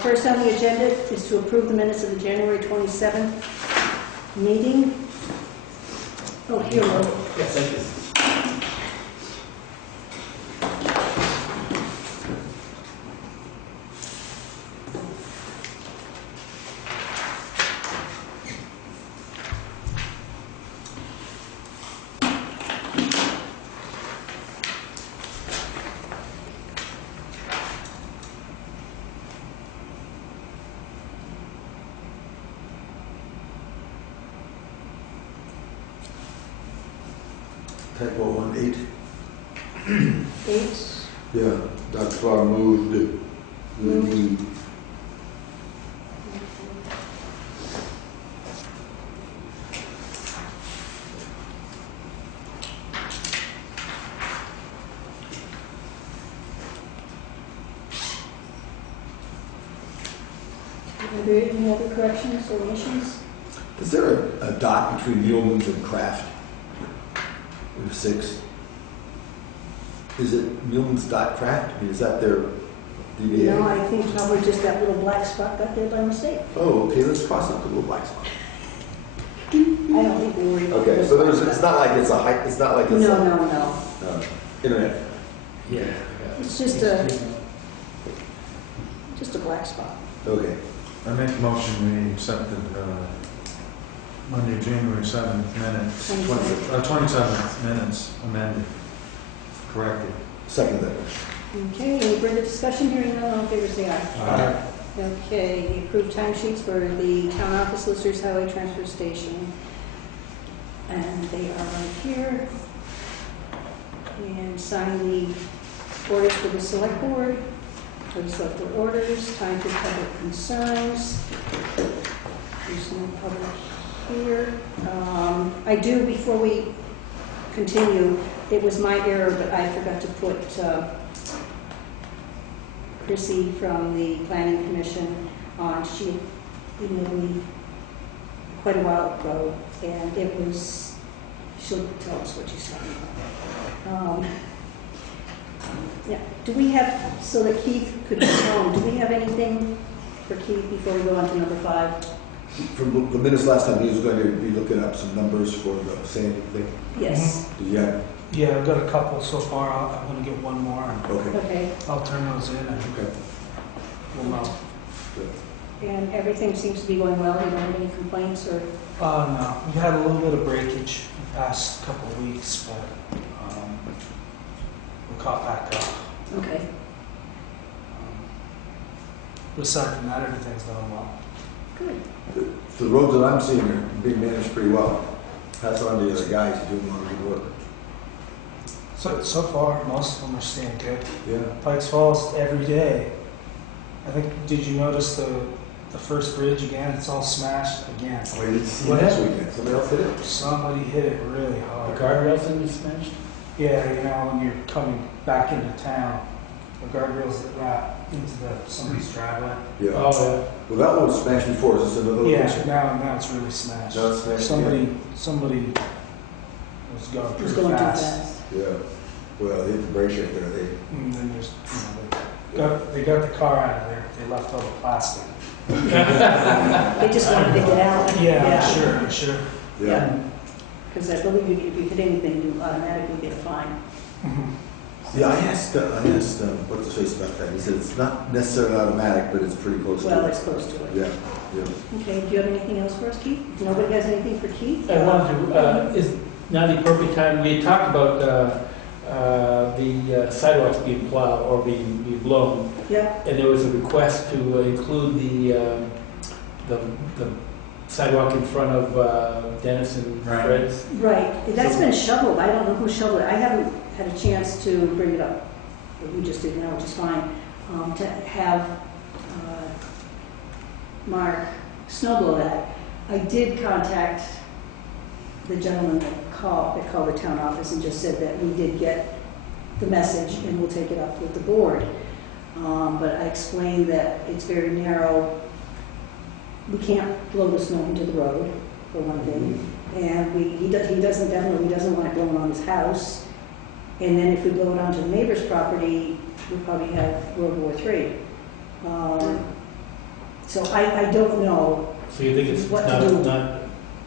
First on the agenda is to approve the minutes of the January 27th meeting. Oh, here. Yes, thank you. Typo on 8. 8. Yeah, Dr. Flower moved the Moved. Are there any other corrections or omissions? Is there a dot between Yeomans and Kraft? 6. Is it Yeomans dot Kraft? I mean, is that their DBA? No, I think probably just that little black spot got there by mistake. Oh, okay, let's cross out the little black spot. I don't think we worry about Okay, it. so it's not like it's a height, it's not like it's No. internet. Yeah. It's just a black spot. Okay. I make a motion we accept the Monday, January 7th minutes, 27th minutes amended, corrected. Second that. Okay, any further discussion? Hearing none, all in favor say aye. Aye. Okay, the approved timesheets for the town office listers highway transfer station. And they are right here. And sign the orders for the select board, for the select board orders, time for public concerns. There's no public here. I do, before we continue, it was my error, but I forgot to put Chrissy from the Planning Commission on. She emailed me quite a while ago, and it was, she'll tell us what she's talking about. Yeah, do we have, so that Keith could be home, do we have anything for Keith before we go on to number 5? From the minutes last time, he was going to be looking up some numbers for the same thing. Yes. Did you have? Yeah, I've got a couple so far. I'm going to get one more. Okay. Okay, I'll turn those in and Okay. we'll know. Good. and everything seems to be going well. You don't have any complaints or? No, we've had a little bit of breakage the past couple of weeks, but we're caught back up. Okay. Aside from that, everything's going well. Good. The roads that I'm seeing are being managed pretty well. Pass on to the other guys who doing a lot of good work. So far, most of them are staying good. Yeah. Pikes Falls every day. I think, did you notice the first bridge again? It's all smashed again. Oh, I didn't see What this happened? weekend. Somebody else hit it? Somebody hit it really hard. Guardrails can be smashed? Yeah, you know, when you're coming back into town, the guardrails that wrap into somebody's driveway. Yeah. Oh, yeah. Well, that one was smashed before. Is this another Yeah, location? now it's really smashed. Now it's smashed Somebody was going It's pretty going too fast. fast. Yeah. Well, they hit the brakes right there. They. And then there's, they got the car out of there. They left all the plastic. They just wanted to get out. Yeah, I'm sure. Yeah. Because I believe if you hit anything, you automatically get a fine. Yeah, I asked what's the face about that. He said it's not necessarily automatic, but it's pretty close Well, to it. it's close to it. Yeah. Yeah. Okay, do you have anything else for us, Keith? If nobody has anything for Keith? I wanted to, now the appropriate time? We had talked about the sidewalks being plowed or being blown, Yep, and there was a request to include the sidewalk in front of Dennis and Right. Fred's. right. That's been shoveled. I don't know who shoveled it. I haven't had a chance to bring it up. But we just did now, which is fine. To have Mark snowblow that. I did contact the gentleman that called the town office and just said that we did get the message and we'll take it up with the board. But I explained that it's very narrow. We can't blow the snow into the road, for one thing. And he doesn't want it blowing on his house. And then if we blow it onto the neighbor's property, we'll probably have World War III. So I don't know. So you think it's What to do. not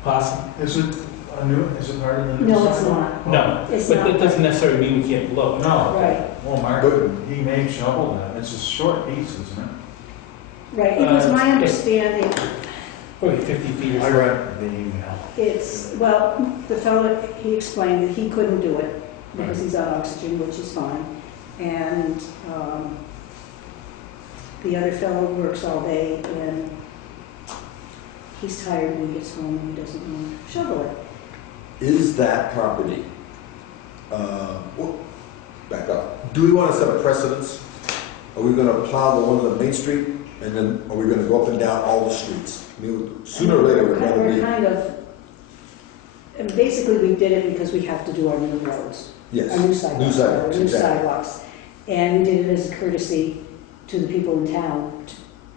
possible? Is it is it part of the new No, it's sidewalk? not. No, It's but not. that doesn't necessarily mean we can't blow it. No. Right, Well, Mark, But- he may shovel that. It's a short piece, isn't it? right. It was my Uh, understanding, Probably 50 feet or I so. read the email. well, the fellow, he explained that he couldn't do it because he's on oxygen, which is fine. And the other fellow works all day and he's tired when he gets home and he doesn't want to shovel it. Is that property, well, back up, do we want to set a precedence? Are we going to plow the one on the Main Street, and then are we going to go up and down all the streets? I mean, sooner or later, we're going We're to be, kind of, and basically we did it because we have to do our new roads. yes, Our new sidewalks. new sidewalks, New exactly. sidewalks. And we did it as a courtesy to the people in town,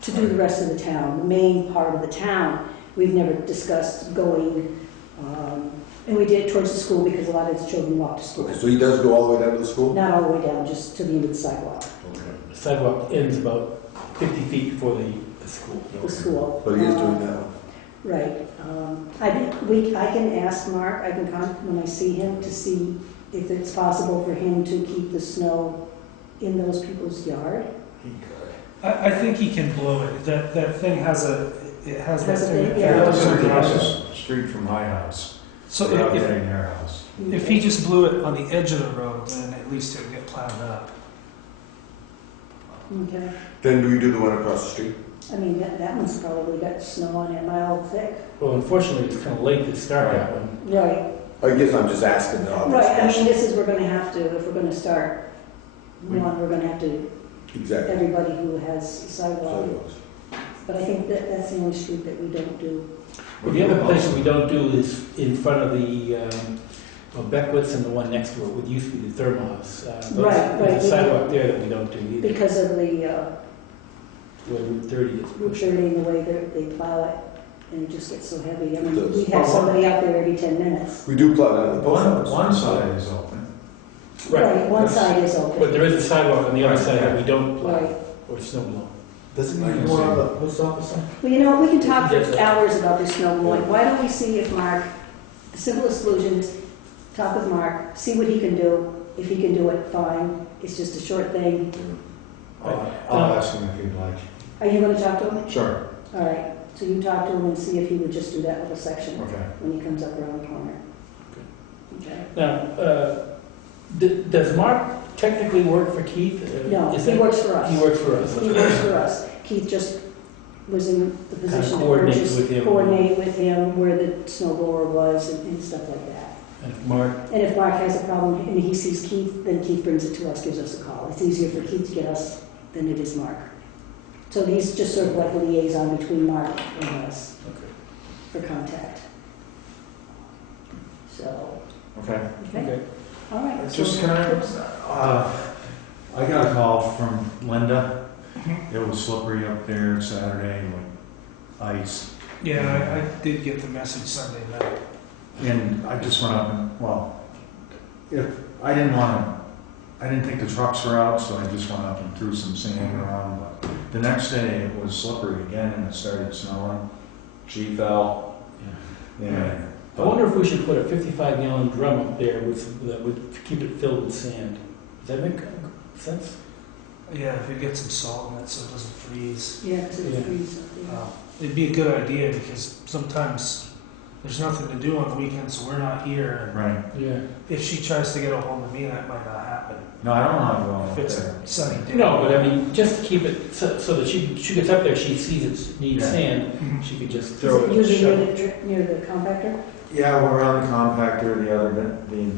to do the rest of the town, the main part of the town. We've never discussed going, and we did it towards the school because a lot of the children walk to school. Okay, so he does go all the way down to the school? Not all the way down, just to the end of the sidewalk, Okay. The sidewalk ends about 50 feet before the school. the school. But he is doing that one. Right. I can ask Mark, I can when I see him, to see if it's possible for him to keep the snow in those people's yard. I think he can blow it. That thing has that Has a thing. thing, that yeah. goes It's across across. the street from my house. So Without if getting their house. he just blew it on the edge of the road, then at least it would get plowed up. Okay. Then do we do the one across the street? I mean, that one's probably got snow on it, a mile thick. Well, unfortunately, it's kind of late to start that one. Right. I guess I'm just asking the obvious Right, I mean, question. this is, we're gonna have to, if we're gonna start one, we're gonna have to, Exactly. everybody who has a sidewalk. Sidewalks. But I think that's the only street that we don't do. But the other place we don't do is in front of the Beckwith's and the one next to it, what used to be the Thermos. Right. There's a sidewalk there that we don't do either, Because of the where Route 30 is Route pushed. 30 and the way they plow it, and it just gets so heavy. I mean, It does. we have somebody out there every 10 minutes. We do plow down the post office. One side is open. Right, one side is But open. there is a sidewalk on the other Right, side that yeah. we don't plow Right. or snow blow. Doesn't I he can go on see. the post office side? Well, you know what, we can talk Yes. for hours about this snow blowing. Why don't we see if Mark, the simplest solution is talk with Mark, see what he can do. If he can do it, fine. It's just a short thing. I'll ask him if he'd like. Are you going to talk to him? Sure. All right, so you talk to him and see if he would just do that little section Okay. when he comes up around the corner. Okay. Now, does Mark technically work for Keith? No, Is he that- works for us. He works for us. He works for us. Keith just was in the position to coordinate purchase, with him. coordinate with him where the snow blower was and stuff like that. And if Mark, And if Mark has a problem and he sees Keith, then Keith brings it to us, gives us a call. It's easier for Keith to get us than it is Mark. So he's just sort of like a liaison between Mark and us for contact. So, Okay. okay, okay. all right. Just so- can I got a call from Linda. It was slippery up there Saturday, like ice. Yeah, I did get the message Sunday night. And I just went up and, well, if, I didn't think the trucks were out, so I just went up and threw some sand around. But the next day it was slippery again and it started snowing. She fell. Yeah. I wonder if we should put a 55-gallon drum up there that would keep it filled with sand. Does that make sense? Yeah, if you get some salt in it so it doesn't freeze. Yeah, because Yeah. it freezes up there. It'd be a good idea because sometimes there's nothing to do on the weekend, so we're not here. And Right. Yeah. if she tries to get a hold of me, that might not happen. No, I don't want to go If up it's there. a sunny day. No, but I mean, just keep it so that she gets up there, she sees it needs Yeah. sand, Mhm. she could just Is throw it it. usually shove near the compactor? Yeah, we're around the compactor, the other, the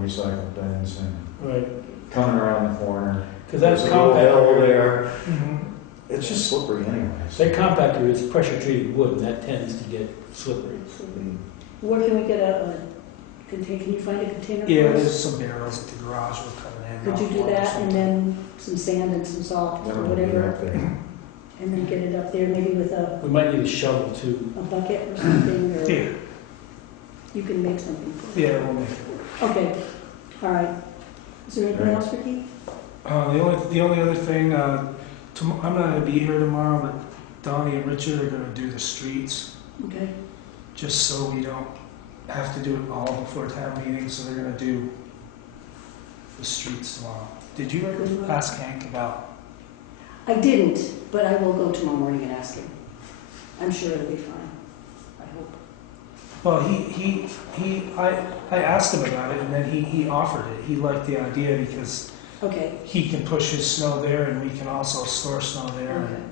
recycle bins, and Right, coming around the corner. because that's There's a little hill compactor, there. Mhm. It's just slippery anyways. that compactor is pressure treated wood, and that tends to get slippery. Mm. Where can we get a container? Can you find a container Yeah, for us? there's some barrels at the garage we're coming in. Could you do that and then some sand and some salt or Then we'll be whatever, up there. and then get it up there, maybe with a We might need a shovel too. bucket or something, or Yeah, you can make something for it. yeah, we'll make it work. Okay, all right. Is there anything Right. else, Ricky? The only other thing, I'm not gonna be here tomorrow, but Donnie and Richard are gonna do the streets, Okay, just so we don't have to do it all before town meeting, so they're gonna do the streets tomorrow. Did you ever ask Hank about? I didn't, but I will go tomorrow morning and ask him. I'm sure it'll be fine, I hope. Well, I asked him about it, and then he offered it. He liked the idea because Okay, he can push his snow there, and we can also store snow there. okay.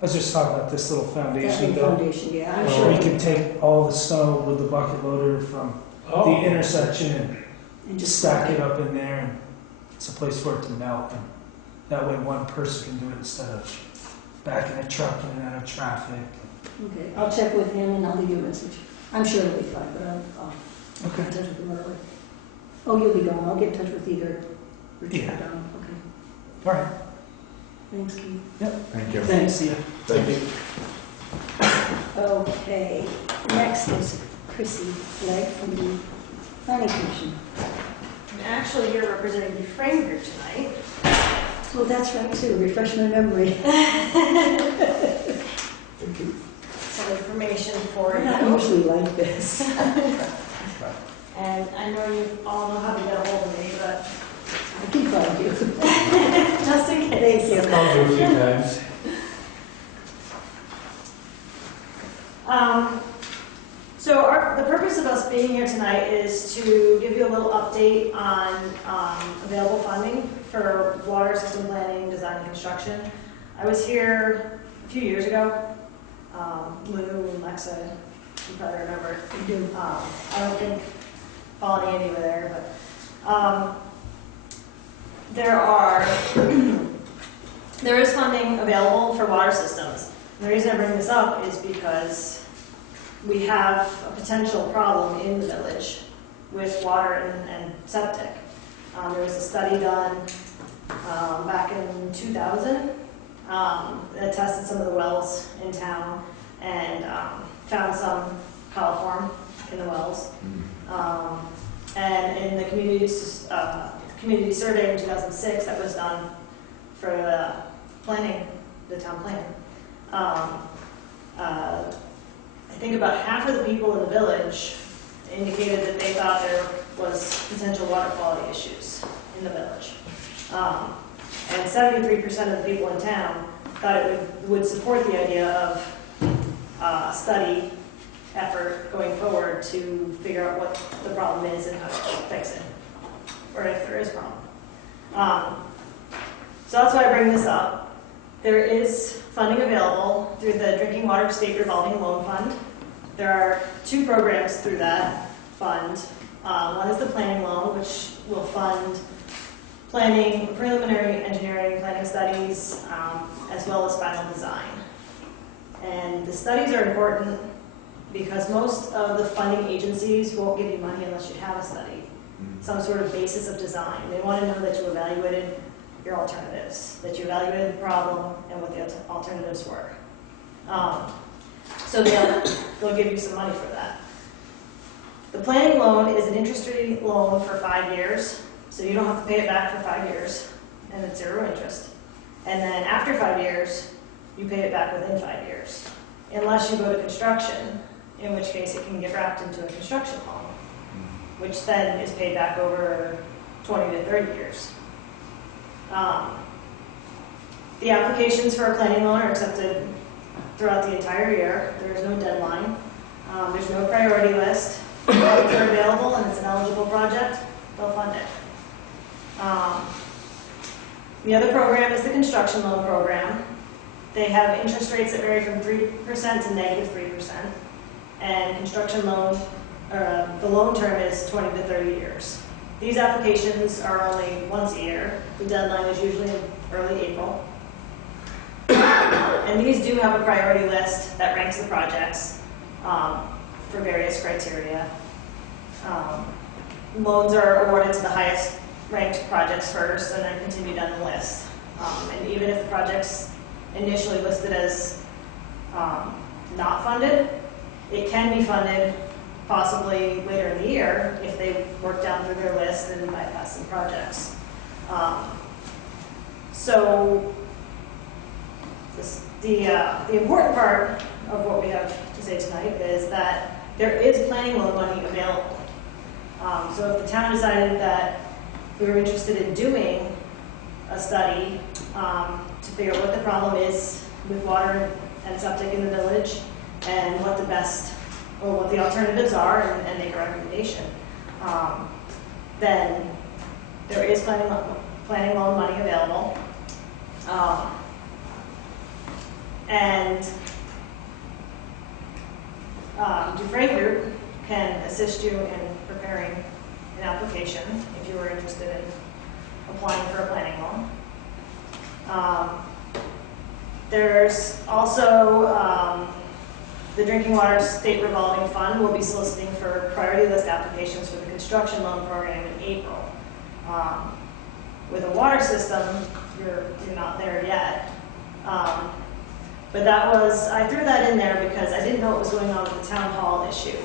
I was just talking about this little That foundation little built. foundation, yeah, I'm Where sure. we can take all the snow with the bucket loader from Oh. the intersection And and just stack it up in there, and it's a place for it to melt. And that way one person can do it instead of backing a truck in and out of traffic. Okay, I'll check with him and I'll leave you a message. I'm sure it'll be fine, but I'll get Okay. in touch with him right away. Oh, you'll be gone, I'll get in touch with either Richard Yeah. or Don. Okay, All right. thanks, Keith. Thank you. Thanks. See ya. Thank you. Okay, next is Chrissy Legg from the Planning Commission. I'm actually here representing the Frame Group tonight. Oh, that's right too, refresh my memory. Thank you. Some information for We're not you. usually like this. And I know you all know how to get a hold of me, but I can find you. just in case. Thank you. I'll do a few times. So the purpose of us being here tonight is to give you a little update on available funding for water system planning, design, and construction. I was here a few years ago. Lou and Lexa, you probably remember. I do. I don't think Paul and Andy were there, but there is funding available for water systems. And the reason I bring this up is because we have a potential problem in the village with water and septic. There was a study done back in 2000 that tested some of the wells in town and found some coliform in the wells. And in the community survey in 2006 that was done for the town planning, I think about half of the people in the village indicated that they thought there was potential water quality issues in the village. And 73% of the people in town thought it would support the idea of study effort going forward to figure out what the problem is and how to fix it, or if there is a problem. So that's why I bring this up. There is funding available through the Drinking Water State Revolving Loan Fund. There are two programs through that fund. One is the planning loan, which will fund planning, preliminary engineering, planning studies, as well as final design. And the studies are important because most of the funding agencies won't give you money unless you have a study, some sort of basis of design. They want to know that you evaluated your alternatives, that you evaluated the problem and what the alternatives were. So they'll give you some money for that. The planning loan is an interest-free loan for 5 years, so you don't have to pay it back for 5 years, and it's 0 interest. And then after 5 years, you pay it back within 5 years, unless you go to construction, in which case it can get wrapped into a construction loan, which then is paid back over 20 to 30 years. The applications for a planning loan are accepted throughout the entire year. There is no deadline. There's no priority list. If they're available and it's an eligible project, they'll fund it. The other program is the construction loan program. They have interest rates that vary from 3% to negative 3%. And construction loan, the loan term is 20 to 30 years. These applications are only once a year. The deadline is usually in early April. And these do have a priority list that ranks the projects for various criteria. Loans are awarded to the highest ranked projects first and then continue down the list. And even if the project's initially listed as not funded, it can be funded possibly later in the year if they work down through their list and bypass some projects. So the important part of what we have to say tonight is that there is planning loan money available. So if the town decided that we were interested in doing a study to figure out what the problem is with water and septic in the village and what the best or what the alternatives are and make a recommendation, then there is planning loan money available. And Dufresne Group can assist you in preparing an application if you were interested in applying for a planning loan. There's also the Drinking Water State Revolving Fund will be soliciting for priority list applications for the construction loan program in April. With a water system, you're not there yet. But I threw that in there because I didn't know what was going on with the town hall issue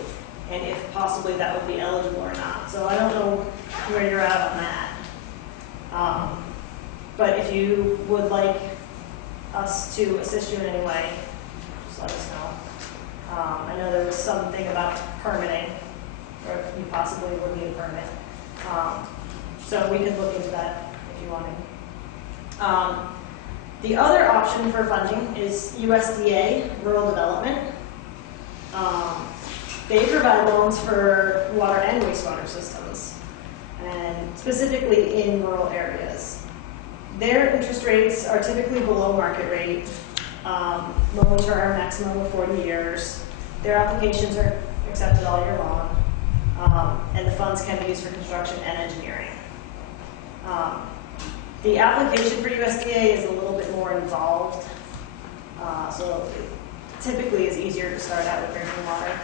and if possibly that would be eligible or not. So I don't know where you're at on that. But if you would like us to assist you in any way, just let us know. I know there was something about permitting, or if you possibly would need a permit. So we could look into that if you wanted. The other option for funding is USDA Rural Development. They provide loans for water and wastewater systems, and specifically in rural areas. Their interest rates are typically below market rate, loan term, maximum of 40 years. Their applications are accepted all year long, and the funds can be used for construction and engineering. The application for USDA is a little bit more involved, so it typically is easier to start out with drinking water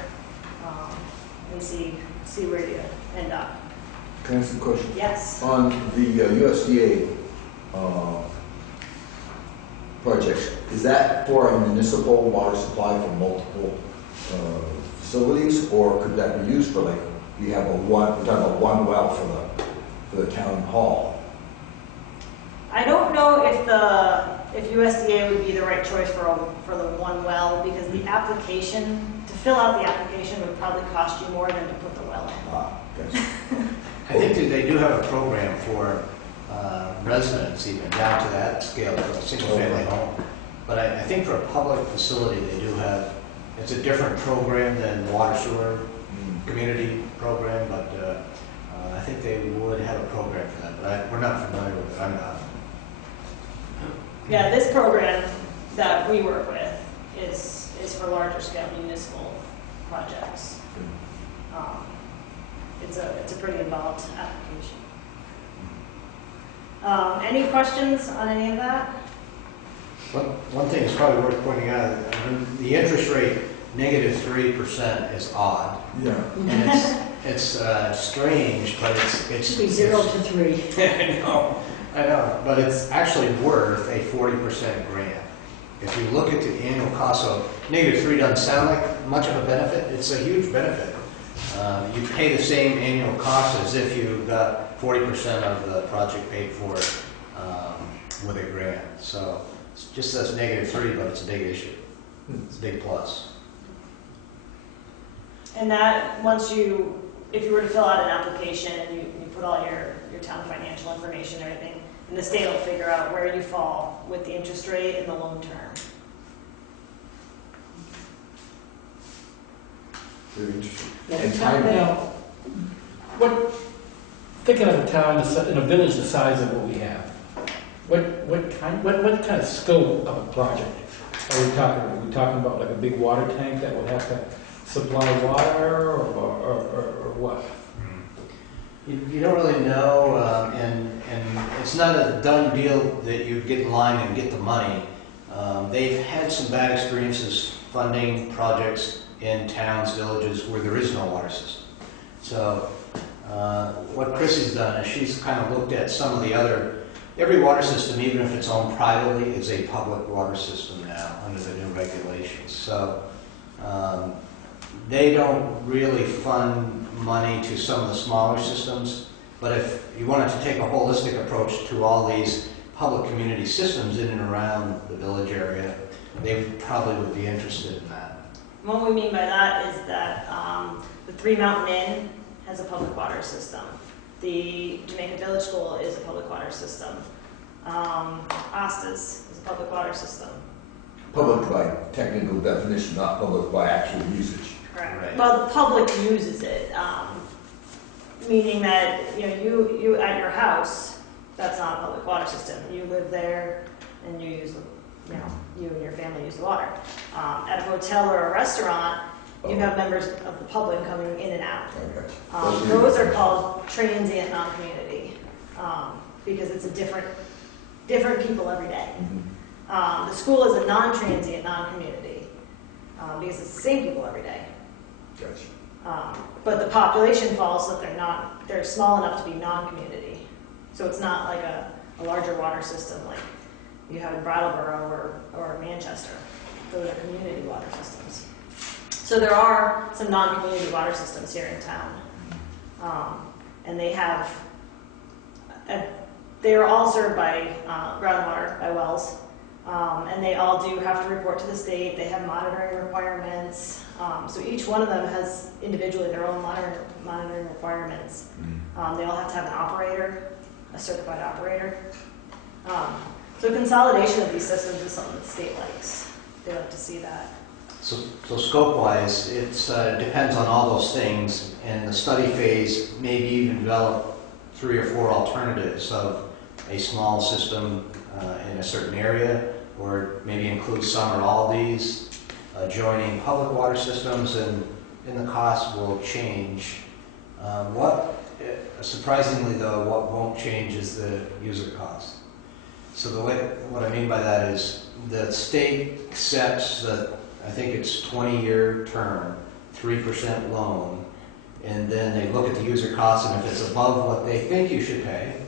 and see where you end up. Can I ask a question? Yes. On the USDA projects, is that for a municipal water supply for multiple facilities, or could that be used for, like, you have we're talking about one well for the town hall? I don't know if USDA would be the right choice for the one well, because the application, to fill out the application would probably cost you more than to put the well in. Okay. I think that they do have a program for residents, even down to that scale for a single-family home. But I think for a public facility, they do have, it's a different program than water sewer community program, but I think they would have a program for that. But we're not familiar with it. I'm not. Yeah, this program that we work with is for larger scale municipal projects. It's a pretty involved application. Any questions on any of that? One thing is probably worth pointing out, the interest rate, negative 3%, is odd. Yeah. And it's strange, but it should be 0 to 3. I know, but it's actually worth a 40% grant. If you look at the annual cost, so negative 3 doesn't sound like much of a benefit. It's a huge benefit. You pay the same annual cost as if you got 40% of the project paid for with a grant. So it's just says negative 3, but it's a big issue. It's a big plus. And that, if you were to fill out an application and you put all your town financial information and everything, and the state will figure out where you fall with the interest rate and the loan term. Very interesting. Yeah, And the time- town- Now, thinking of a town, in a village the size of what we have, what kind of scope of a project are we talking about? Are we talking about like a big water tank that would have to supply water or what? You don't really know, and it's not a done deal that you get in line and get the money. They've had some bad experiences funding projects in towns, villages where there is no water system. So what Chrissy's done is she's kind of looked at some of the other, every water system, even if it's owned privately, is a public water system now under the new regulations. So they don't really fund money to some of the smaller systems, but if you wanted to take a holistic approach to all these public community systems in and around the village area, they probably would be interested in that. What we mean by that is that the Three Mountain Inn has a public water system. The Jamaica Village School is a public water system. Astas is a public water system. Public by technical definition, not public by actual usage. Correct. Right. Well, the public uses it, meaning that you at your house, that's not a public water system. You live there and you use you and your family use the water. At a hotel or a restaurant, you have members of the public coming in and out. Okay. Those are called transient non-community because it's a different people every day. Mhm. The school is a non-transient non-community because it's the same people every day. Gotcha. But the population falls so that they're small enough to be non-community. So it's not like a larger water system like you have in Brattleboro or Manchester. Those are community water systems. So there are some non-community water systems here in town. And they are all served by groundwater, by wells. And they all do have to report to the state. They have monitoring requirements. So each one of them has individually their own monitoring requirements. They all have to have an operator, a certified operator. So consolidation of these systems is something the state likes. They like to see that. So scope-wise, it depends on all those things, and the study phase maybe even develop 3 or 4 alternatives of a small system in a certain area, or maybe include some or all of these, joining public water systems, and the cost will change. Surprisingly though, what won't change is the user cost. So what I mean by that is the state accepts that, I think it's 20-year term, 3% loan, and then they look at the user cost, and if it's above what they think you should pay,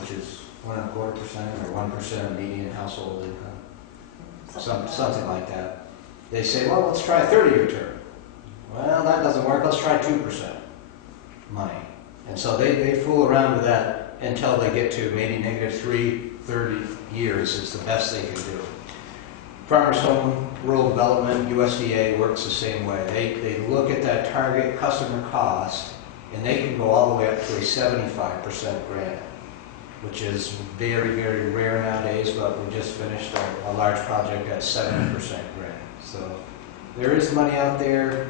which is 1.25% or 1% of median household income, something like that, they say, well, let's try a 30-year term. Well, that doesn't work, let's try 2% money. And so they fool around with that until they get to maybe -30 years is the best they can do. Farmers Home Rural Development, USDA, works the same way. They look at that target customer cost, and they can go all the way up to a 75% grant, which is very, very rare nowadays, but we just finished a large project at 70% grant. So there is money out there.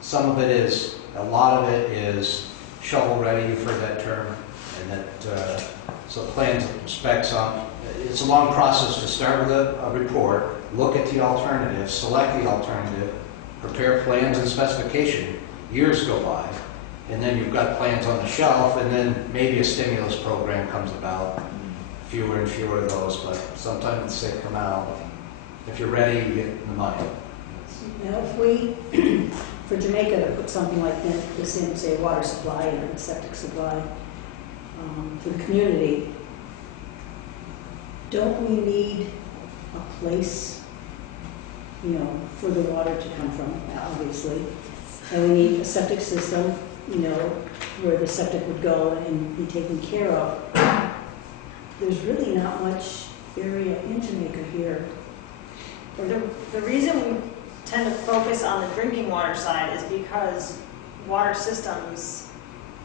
Some of it is, a lot of it is shovel ready, you've heard that term, and that, so plans and specs on, it's a long process to start with a report, look at the alternative, select the alternative, prepare plans and specification, years go by, and then you've got plans on the shelf, and then maybe a stimulus program comes about, fewer and fewer of those, but sometimes they come out. If you're ready, you get the money. Now, if we, for Jamaica to put something like this in, say, a water supply and a septic supply for the community, don't we need a place, for the water to come from, obviously? And we need a septic system, where the septic would go and be taken care of. There's really not much area in Jamaica here. The reason we tend to focus on the drinking water side is because water systems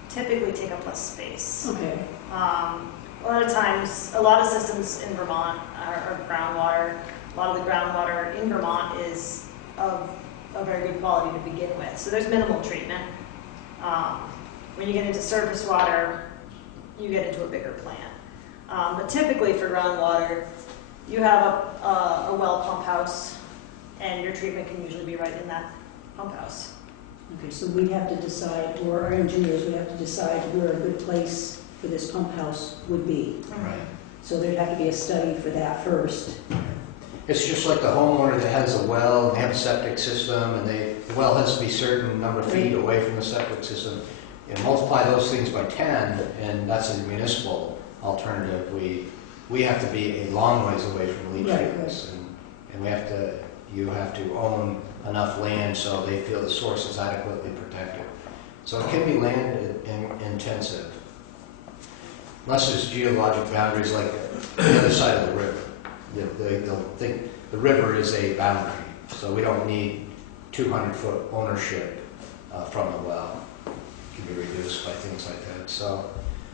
typically take up less space. Okay. A lot of times, a lot of systems in Vermont are groundwater. A lot of the groundwater in Vermont is of a very good quality to begin with. So there's minimal treatment. When you get into surface water, you get into a bigger plant. But typically for groundwater, you have a well pump house, and your treatment can usually be right in that pump house. Okay, so we have to decide, or our engineers would have to decide where a good place for this pump house would be. Right. So there'd have to be a study for that first. It's just like the homeowner that has a well, and they have a septic system, and the well has to be a certain number of feet away from the septic system. You know, multiply those things by 10, and that's a municipal alternative. We have to be a long ways away from leach Right, fields, and you have to own enough land so they feel the source is adequately protected. So it can be land intensive, unless there's geologic boundaries like the other side of the river. They'll think the river is a boundary, so we don't need 200-foot ownership from the well. It can be reduced by things like that. So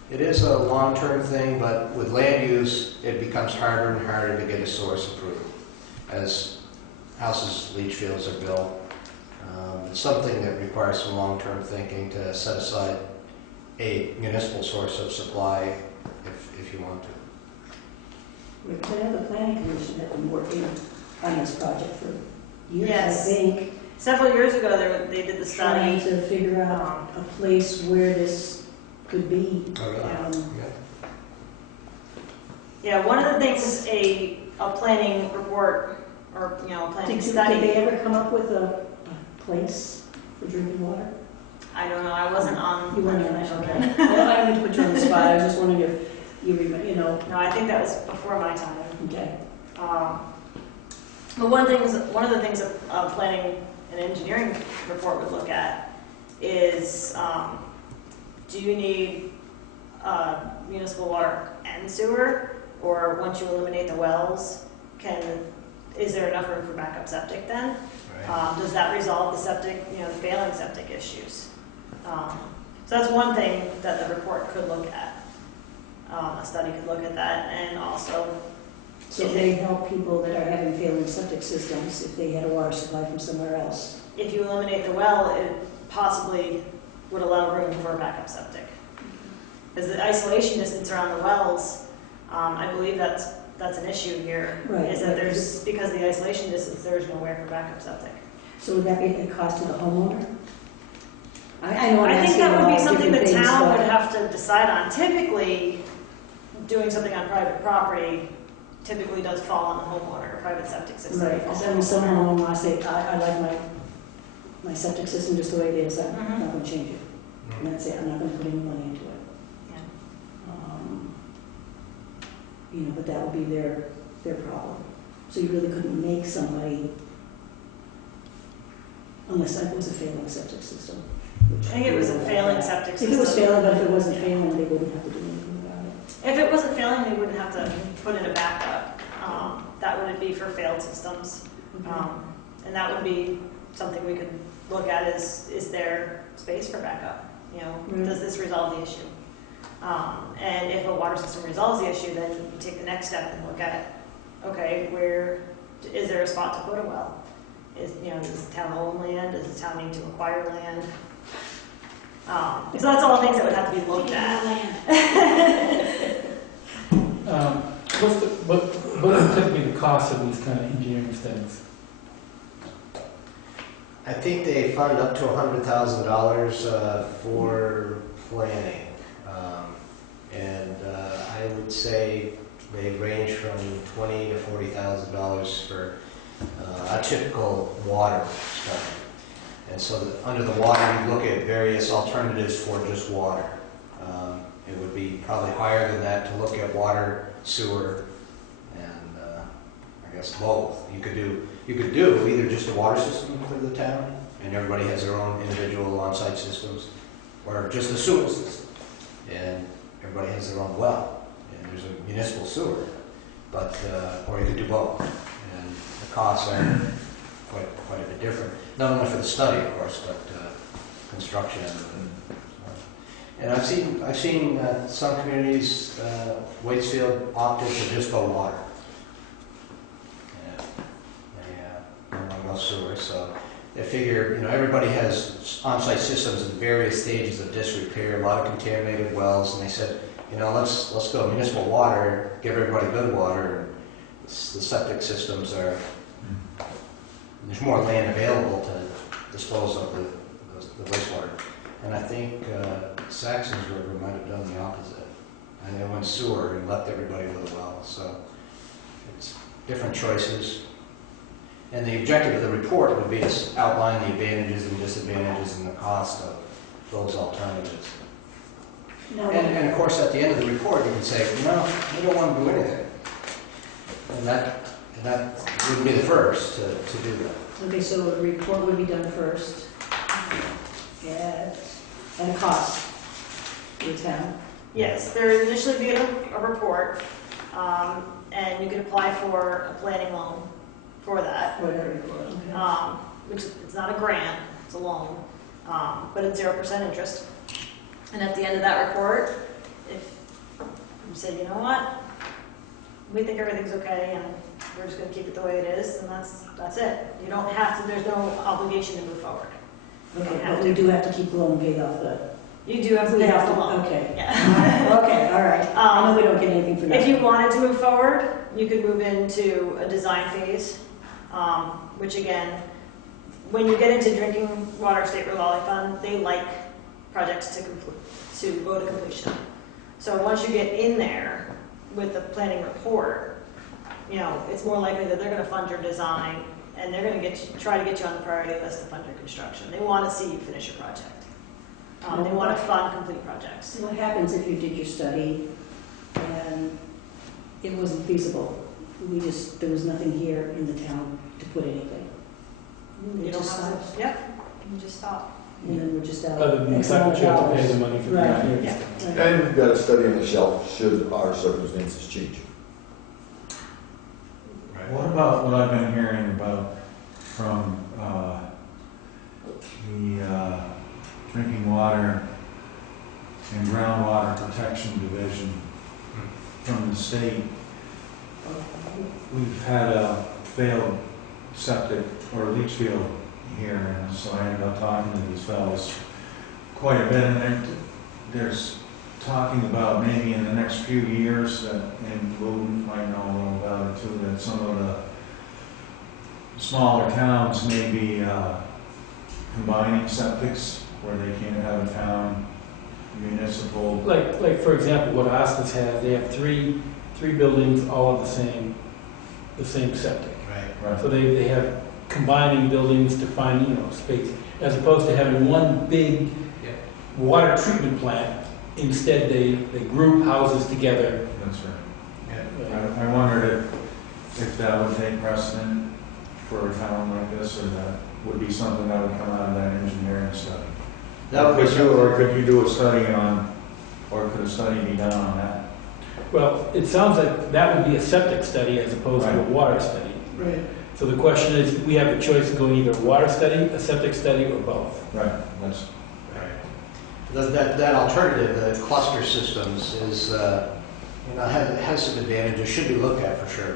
it is a long-term thing, but with land use, it becomes harder and harder to get a source approved as houses, leach fields are built. It's something that requires some long-term thinking to set aside a municipal source of supply if you want to. But the planning commission had been working on this project for years, Yes. I think. Several years ago, they did the Trying study. to figure out a place where this could be. Oh, really? Yeah, one of the things is a planning report, or, a planning Did they study. ever come up with a place for drinking water? I don't know, I wasn't on. You weren't on planning that, commission okay. then. Well, I didn't put you on the spot, I was just wondering if you remember, No, I think that was before my time. okay. But one of the things a planning and engineering report would look at is, do you need municipal water and sewer, or once you eliminate the wells, is there enough room for backup septic then? Right. Does that resolve the septic, the failing septic issues? So that's one thing that the report could look at. A study could look at that, and also, So they help people that are having failing septic systems if they had a water supply from somewhere else. if you eliminate the well, it possibly would allow room for a backup septic. Because the isolation distance around the wells, I believe that's an issue here. Right, Is that right. because of the isolation distance, there's nowhere for backup septic. So would that be at the cost of the homeowner? I know I'm I think asking that would be all something the different things, town but- would have to decide on. Typically, doing something on private property typically does fall on the homeowner, a private septic system. Right, because I mean, some homeowner, I say, I like my septic system just the way it is, I'm Mhm. not gonna change it. And that's it, I'm not gonna put any money into it. Yeah. But that would be their problem. So you really couldn't make somebody, unless that was a failing septic system. I think it was a failing septic If system. it was failing, but if it wasn't failing, they wouldn't have to do anything about it. If it wasn't failing, they wouldn't have to put in a backup. That would be for failed systems. And that would be something we could look at is there space for backup? Right. Does this resolve the issue? And if a water system resolves the issue, then you take the next step and look at, okay, where, is there a spot to put a well? Does the town own land? Does the town need to acquire land? So that's all things that would have to be looked at. What would typically the cost of these kind of engineering studies? I think they fund up to $100,000 for planning. I would say they range from $20,000 to $40,000 for a typical water study. And so under the water, you look at various alternatives for just water. It would be probably higher than that to look at water, sewer, and I guess both. You could do either just a water system for the town, and everybody has their own individual on-site systems, or just a sewer system, and everybody has their own well, and there's a municipal sewer. Or you could do both, and the costs are quite a bit different. Not only for the study, of course, but construction. And I've seen some communities, Waitsfield opted to just go water. They don't want to go sewer, so they figure, you know, everybody has on-site systems in various stages of disrepair, a lot of contaminated wells, and they said, you know, let's go municipal water, give everybody good water. The septic systems are, there's more land available to dispose of the wastewater. And I think Saxon's River might have done the opposite. And they went sewer and left everybody with a well. So it's different choices. And the objective of the report would be to outline the advantages and disadvantages and the cost of those alternatives. Now, And of course, at the end of the report, you can say, no, we don't want to do anything. And that would be the first to do that. okay, so the report would be done first at a cost to the town. Yes, there would initially be a report, and you could apply for a planning loan for that, Whatever report, okay. which it's not a grant, it's a loan, but it's 0% interest. And at the end of that report, if you say, you know what, we think everything's okay and we're just going to keep it the way it is, and that's it. You don't have to, there's no obligation to move forward. Okay, but we do have to keep the loan paid off the. You do have to We pay have off to, the loan. okay. Yeah. Okay, all right. I know we don't get anything for nothing. If you wanted to move forward, you could move into a design phase, which again, when you get into drinking water state revolving fund, they like projects to go to completion. So once you get in there with the planning report, you know, it's more likely that they're going to fund your design and they're going to try to get you on the priority list to fund your construction. They want to see you finish your project. They want to fund complete projects. So what happens if you did your study and it wasn't feasible? There was nothing here in the town to put anything. You don't have to, yep, you just stop. And then we're just out. Other than the X fact amount that you of have to pay dollars. the money for the Right. idea. Yeah. Right. And we've got a study on the shelf should our circumstances change. What about what I've been hearing about from the Drinking Water and Groundwater Protection Division from the state? We've had a failed septic or leach field here, and so I ended up talking to these fellows quite a bit, and there's talking about maybe in the next few years that, and Lou might know a little about it too, that some of the smaller towns may be combining septics where they can't have a town municipal. Like for example, what Austin's has, they have three buildings, all of the same septic. Right. So they have combining buildings to find, space, as opposed to having one big Yeah. water treatment plant. Instead, they group houses together. That's right. Yeah. I wondered if that would take precedent for a town like this, or that would be something that would come out of that engineering study. That would be Or could you do a study on, or could a study be done on that? Well, it sounds like that would be a septic study as opposed to a Right. water study. Right. So the question is, we have a choice of going either a water study, a septic study, or both. Right, that's, That alternative, the cluster systems, is has some advantages. Should be looked at for sure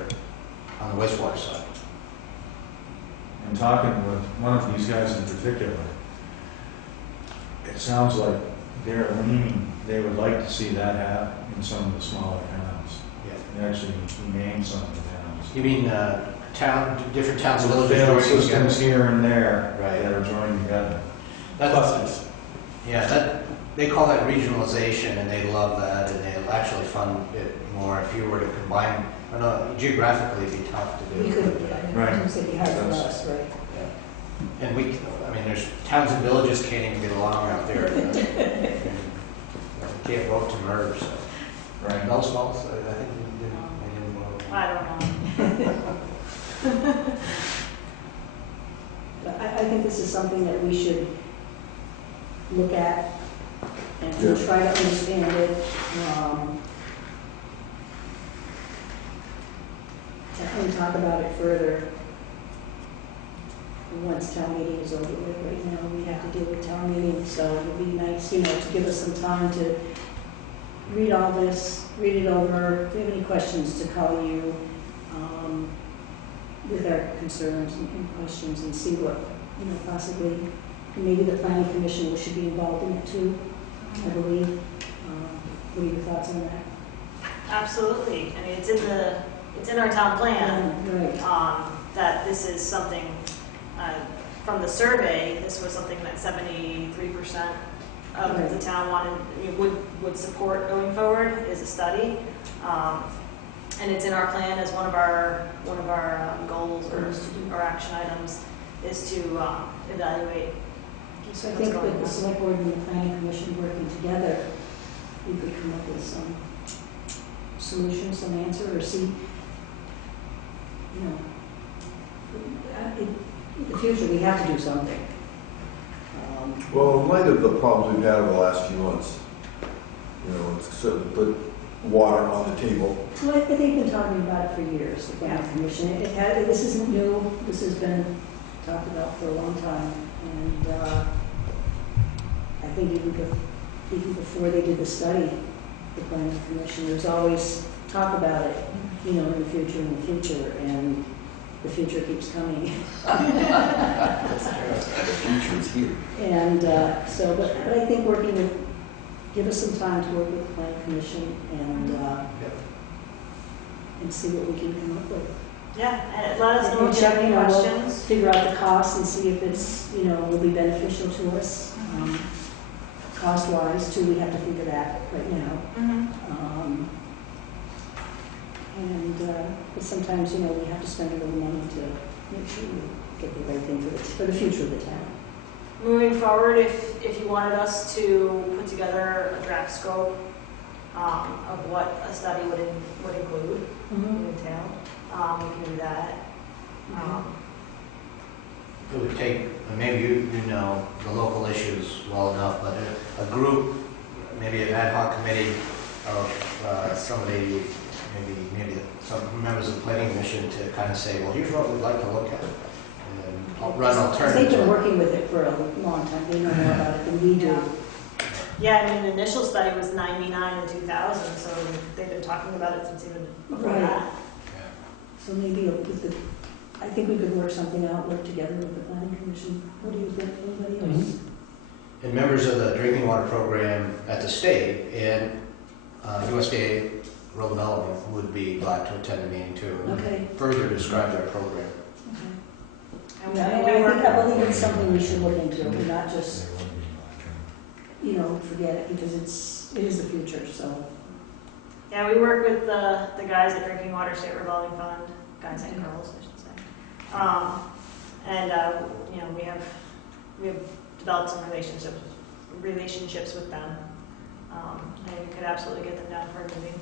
on the wastewater side. I'm talking with one of these guys in particular. It sounds like they're leaning, they would like to see that happen in some of the smaller towns. Yeah. And actually name some of the towns. You mean different towns, Little villages failed joining systems together? here and there Right. that are joined together. Clusters. Yeah, they call that regionalization, and they love that, and they'll actually fund it more if you were to combine. I don't know, geographically, it'd be tough to do. We could, Right. it'd be hard for us, right? And there's towns and villages can't even get along out there. And can't vote to merge, so. Right. No small, so I think they didn't vote. I don't know. But I think this is something that we should look at and Yeah. try to understand it. And talk about it further once town meeting is over with. Right now, we have to deal with town meeting, so it would be nice, to give us some time to read all this, read it over. If we have any questions, to call you with our concerns and questions and see what possibly, maybe the planning commission should be involved in it too, I believe. What are your thoughts on that? Absolutely. I mean, it's in our town plan, Right. that this is something, from the survey, this was something that 73% of Right. the town would support going forward, is a study. And it's in our plan as one of our goals or action items is to evaluate. So I think with the select board and the planning commission working together, we could come up with some solution, some answer, or see, in the future, we have to do something. Well, in light of the problems we've had over the last few months, it's certainly put water on the table. Well, I think they've been talking about it for years, the planning commission. This isn't new, this has been talked about for a long time, and I think even before they did the study, the planning commission, there's always talk about it, in the future, and the future keeps coming. The future is here. And but I think give us some time to work with the planning commission and see what we can come up with. Yeah, and let us know And if you have any we'll questions. figure out the costs and see if it's, will be beneficial to us. Cost-wise, too, we have to figure that right now. Mm-hmm. But sometimes, we have to spend a little money to make sure we get the right thing for the future of the town. Moving forward, if you wanted us to put together a draft scope of what a study would include in town, we can do that. It would take, maybe you know the local issues well enough, but a group, maybe an ad hoc committee of somebody, maybe some members of the planning commission to kind of say, well, here's what we'd like to look at, and run alternatives. They've been working with it for a long time. They know more about it than we do. Yeah, I mean, the initial study was 99 and 2000, so they've been talking about it since even before Right. that. So maybe I think we could work something out, work together with the planning commission. What do you think? Anybody else? And members of the drinking water program at the state and USDA Rural Development would be glad to attend the meeting too. And Okay. further describe their program. And Yeah, I believe it's something we should look into, and not just, forget it, because it is the future, so. Yeah, we work with the guys at Drinking Water State Revolving Fund, guys and girls, I should say. We have developed some relationships with them, and we could absolutely get them down for a meeting.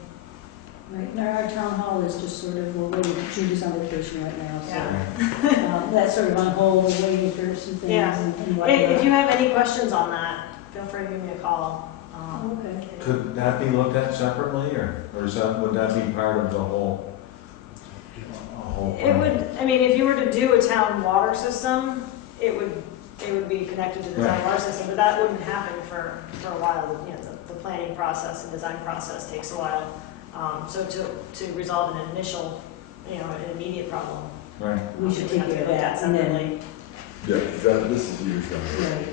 Right, and our town hall is just sort of, we're waiting, Judy's on vacation right now, so. Yeah. That's sort of on hold, we're waiting for some things Yeah. and whatnot. If you have any questions on that, feel free to give me a call. Oh, okay. Could that be looked at separately, or would that be part of the whole? It would, if you were to do a town water system, it would be connected to the town Right. water system, but that wouldn't happen for a while. The planning process and design process takes a while. So to resolve an initial, an immediate problem, Right. We should take have to care of look at that, and then, separately. Yeah, this is years down the road. right.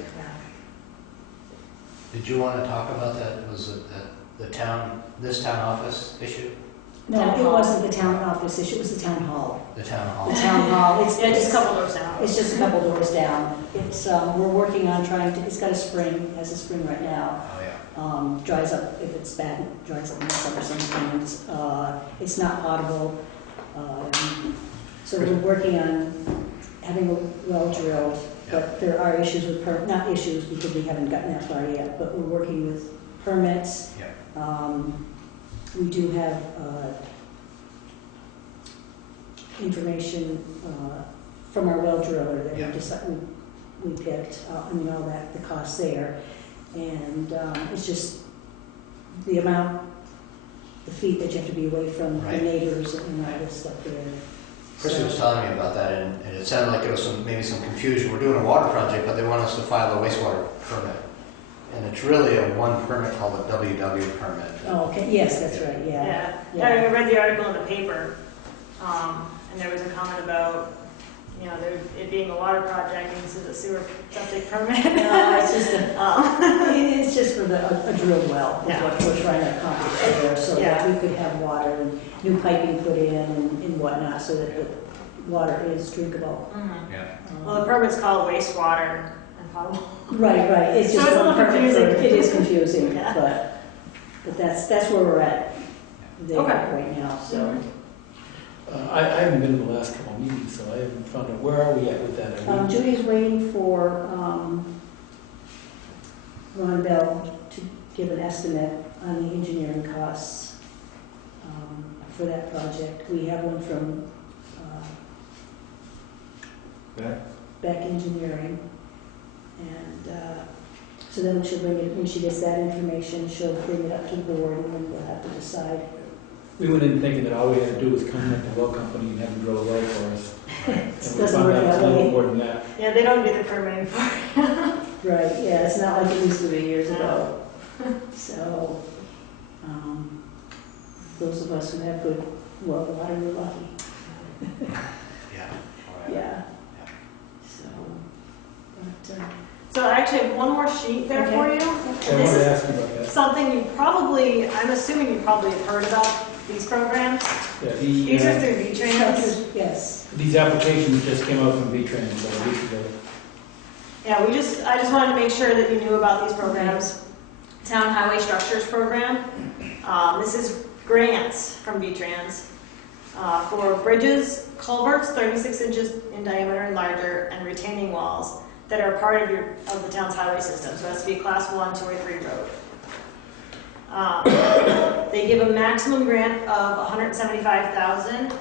Did you want to talk about that? Was it this town office issue? No, Town it hall. wasn't the town office issue, it was the town hall. The town hall? The town hall, Yeah, just a couple doors down. It's just a couple doors down. It's, we're working on it's got a spring, has a spring right now. Oh, yeah. Dries up, if it's bad, it dries up in the summer sometimes. It's not potable. So we're working on having a well drilled, but there are issues with, not issues because we haven't gotten that far yet, but we're working with permits. Yeah. We do have information from our well driller that Yeah. we picked, all that, the costs there. And it's just the feet that you have to be away from the Right. neighbors and all this stuff there. Chris was telling me about that, and it sounded like there was maybe some confusion. We're doing a water project, but they want us to file a wastewater permit. And it's really a one permit called a WW permit. Oh, okay, yes, that's right, yeah. Yeah. I read the article in the paper, and there was a comment about, you know, it being a water project, and this is a sewer septic permit. No, it's just a, Um, it's just for a drilled well, is Yeah. what we're trying to accomplish there, so that Yeah. we could have water and new piping put in and whatnot, so that the water is drinkable. Yeah. Well, the permit's called wastewater and potable. Right, it's So just it's a one little permit for, confusing. it is confusing, Yeah. but that's where we're at there Okay. right now, so. Mhm. I haven't been to the last couple of meetings, so I haven't found out, where are we at with that? Are we- Judy's waiting for Ron Bell to give an estimate on the engineering costs for that project. We have one from Beck Engineering, and so then she'll bring it, when she gets that information, she'll bring it up to the board, and then we'll have to decide. We went in thinking that all we had to do was contact the well company and have them drill a well for us. And we Doesn't found work out it's that a little way. more than that. Yeah, they don't do the permitting for it. Right, yeah, it's not like it used to be years ago. So, those of us who have good well water, we're lucky. Yeah. Yeah. So, but, So I actually have one more sheet there for you. Yeah, I This wanted to is ask you about that. something you probably, I'm assuming you probably have heard about these programs. Yeah, These are through V-Trans. structures, yes. these applications just came out from V-Trans about a week ago. Yeah, I just wanted to make sure that you knew about these programs. Town Highway Structures Program. This is grants from V-Trans for bridges, culverts, 36 inches in diameter and larger, and retaining walls that are part of the town's highway system. So it has to be a class 1, 2, or 3 road. They give a maximum grant of $175,000,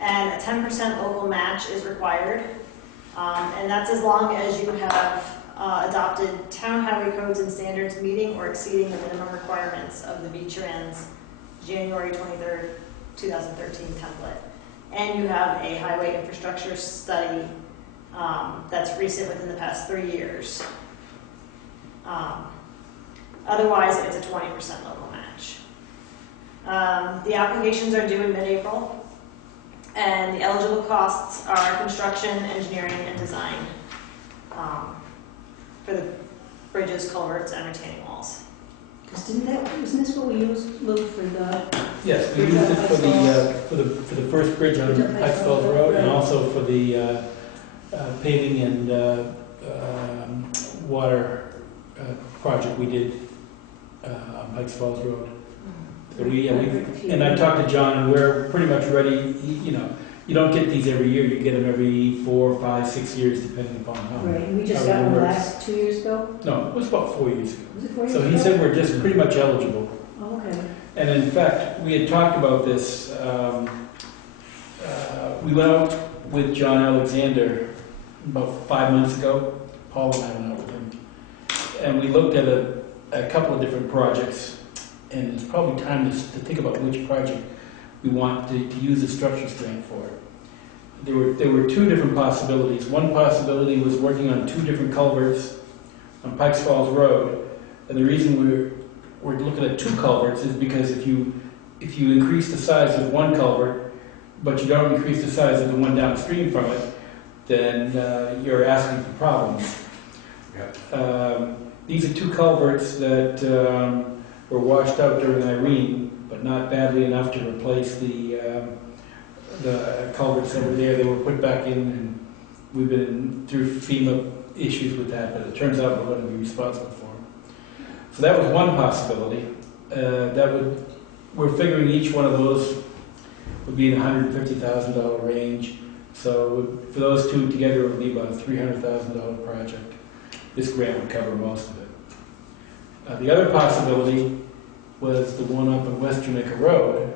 and a 10% local match is required. And that's as long as you have adopted town highway codes and standards meeting or exceeding the minimum requirements of the V-Trans January 23rd, 2013 template. And you have a highway infrastructure study that's recent within the past 3 years. Otherwise, it's a 20% local match. The applications are due in mid-April. And the eligible costs are construction, engineering, and design for the bridges, culverts, and retaining walls. Because wasn't this what we used, Lou, for the, Yes, we used it for the first bridge on Pikes Falls Road, and also for the paving and water project we did on Pikes Falls Road. So and I talked to John, and we're pretty much ready. You don't get these every year. You get them every 4, 5, 6 years, depending upon how. right, and we just how got it one works. last 2 years ago? No, it was about 4 years ago. Was it 4 years So ago? he said we're just pretty much eligible. Oh, okay. And in fact, we had talked about this. We went out with John Alexander about 5 months ago. Paul and I went out with him. And we looked at a couple of different projects. And it's probably time to think about which project we want to use the structures grant for. There were 2 different possibilities. One possibility was working on 2 different culverts on Pikes Falls Road. And the reason we're looking at 2 culverts is because if you increase the size of one culvert, but you don't increase the size of the one downstream from it, then you're asking for problems. Yep. These are 2 culverts that were washed out during Irene, but not badly enough to replace the culverts that were there. They were put back in, and we've been through FEMA issues with that, but it turns out we're going to be responsible for them. So that was one possibility. We're figuring each one of those would be in the $150,000 range. So for those 2 together, it would be about a $300,000 project. This grant would cover most of it. The other possibility was the one up on West Jamaica Road.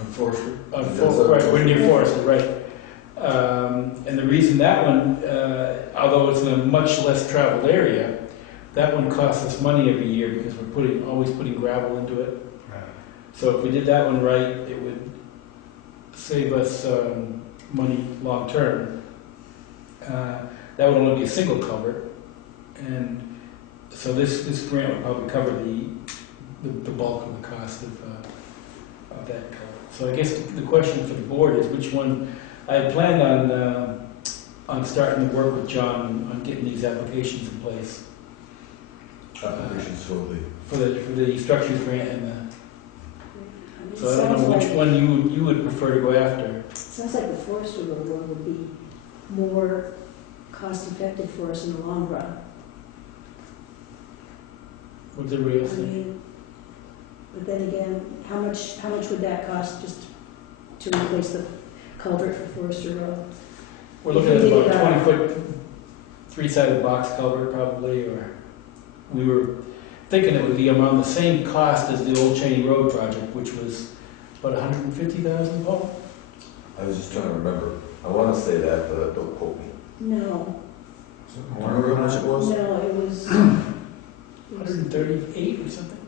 On Forestry? Right, we're near Forestry, right. And the reason that one, although it's in a much less traveled area, that one costs us money every year because we're always putting gravel into it. Right. So if we did that one right, it would save us money long term. That would only be a single culvert, and so this grant would probably cover the bulk of the cost of that culvert. So I guess the question for the board is which one. I had planned on on starting to work with John on getting these applications in place Applications for for the structures grant and the, It so I don't know sounds which like- one you would prefer to go after. Sounds like the forestry road one would be more cost effective for us in the long run. What's everybody I else think? mean, but then again, how much would that cost just to replace the culvert for Forester Road? We're looking at about a 20-foot, three-sided box culvert probably, or we were thinking it would be around the same cost as the old Cheney Road project, which was about 150,000, Paul? I was just trying to remember. I want to say that, but don't quote me. No, Do you remember how much it was? no, it was. 138 or something?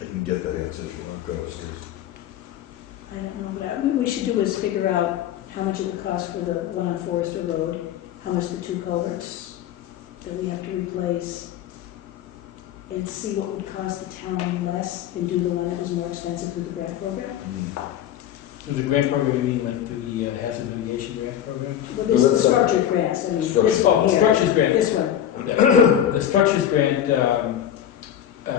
I can get that answer if you want to go upstairs. I don't know, but what we should do is figure out how much it would cost for the one on Forester Road, how much the two culverts that we have to replace, and see what would cost the town less, and do the one that was more expensive through the grant program. Through the grant program, you mean like through the hazard mitigation grant program? Well, this is structured grants, I mean, this Oh, one here. structures grant. This one, The structures grant,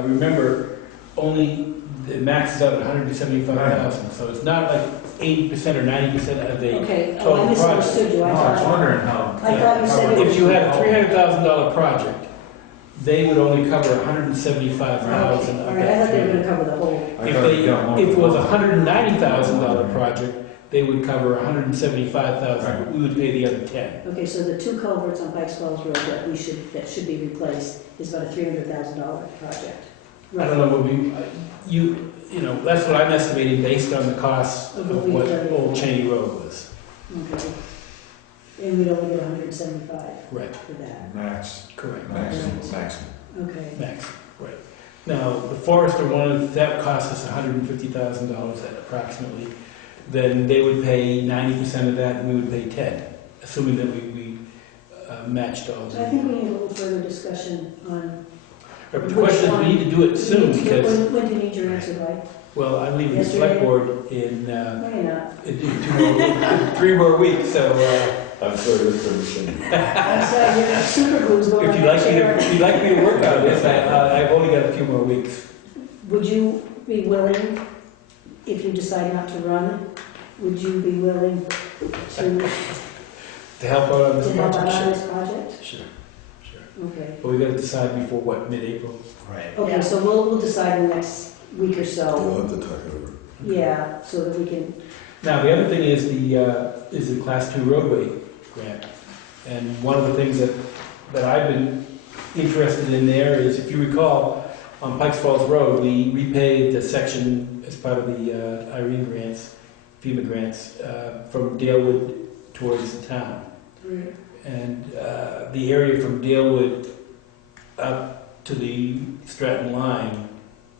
remember, only, it maxes out at 175,000, so it's not like 80% or 90% of the okay, oh, total I misunderstood you, No, I was I wondering how. thought you said it If you had a $300,000 project, they would only cover 175,000 all of right, I thought they were that. gonna cover the whole, I If thought they, you got more if it than was a one. $190,000 project, they would cover 175,000, but we would pay the other 10. okay, so the two culverts on Pikes Falls Road that should be replaced is about a $300,000 project. I don't know what we, you know, that's what I'm estimating based on the cost of what Old Cheney Road was. Okay. And we'd only get 175 Right, for that, Max, correct. Maximum, maximum. okay. Max, right. Now, the Forester one, that cost us $150,000 approximately. Then they would pay 90% of that, and we would pay 10, assuming that we matched all So I think the. we need a little further discussion on. But the question is, we need to do it soon, because, When do you need your answer by? well, I'm leaving the Yesterday? select board in, No, you're not. in 3 more weeks, so I'm sorry, this permission. I'm sorry, your super glue's going on. if you'd like me to work on this, I've only got a few more weeks. Would you be willing, if you decide not to run, would you be willing to To help out on this help out on project? this project? Sure, sure. Okay. But we gotta decide before, what, mid-April? Right. Okay, so we'll decide in the next week or We'll so. have to talk it over. Yeah, so that we can, Now, the other thing is the Class 2 roadway grant. And one of the things that I've been interested in there is, if you recall, on Pikes Falls Road, we repaved a section as part of the Irene grants, FEMA grants, from Dalewood towards the town. And the area from Dalewood up to the Stratton line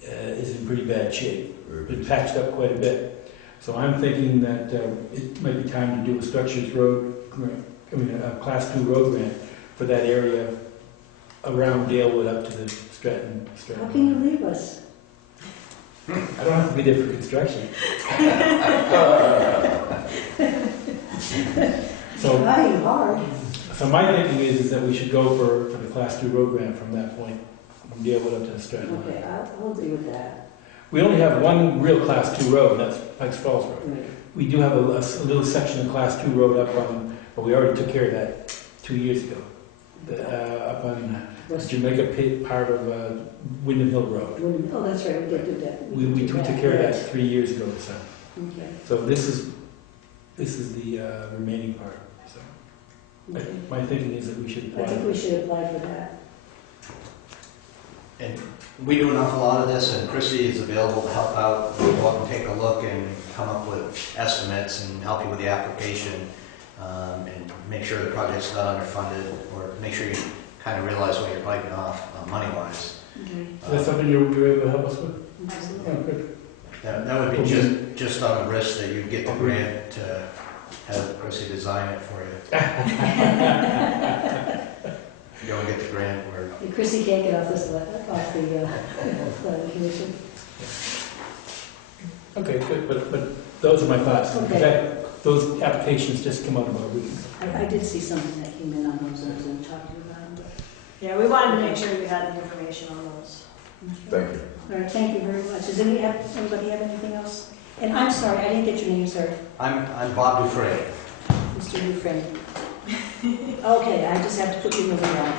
is in pretty bad shape. Been patched up quite a bit. So I'm thinking that it might be time to do a structures road grant, a Class 2 road grant for that area around Dalewood up to the Stratton. how can you leave us? I don't have to be there for construction. So, Trying hard. so my thinking is that we should go for the Class 2 road grant from that point, from Dalewood up to the Stratton. Okay, I'll agree with that. We only have one real Class 2 road, and that's Pikes Falls Road. Right. We do have a little section of Class 2 road up on, but we already took care of that 2 years ago. Up on Jamaica Pit, part of Windham Hill Road. Oh, that's right, we did do that. We took care of that 3 years ago or so. Okay. So this is the remaining part. So Okay. my thinking is that we should I think apply. we should apply for that. And we do an awful lot of this, and Chrissy is available to help out. We'll go up and take a look and come up with estimates and help you with the application, and make sure the project's not underfunded, or make sure you kind of realize what you're biting off money-wise. Okay. Is that something you're able to help us with? Absolutely. Oh, good. That would be just on the risk that you get the grant to have Chrissy design it for you. If you don't get the grant, we're And Chrissy can't get off the planning commission. Okay, good, but those are my thoughts. Okay. That those applications just come out about a week. I did see something that came in on those, and I was going to talk to you about them. Yeah, we wanted to make sure you had the information on those. Thank you. All right, thank you very much. Does anybody have anything else? And I'm sorry, I didn't get your name, sir. I'm Bob Dufresne. Mr. Dufresne. Okay, I just have to put you in the wrong.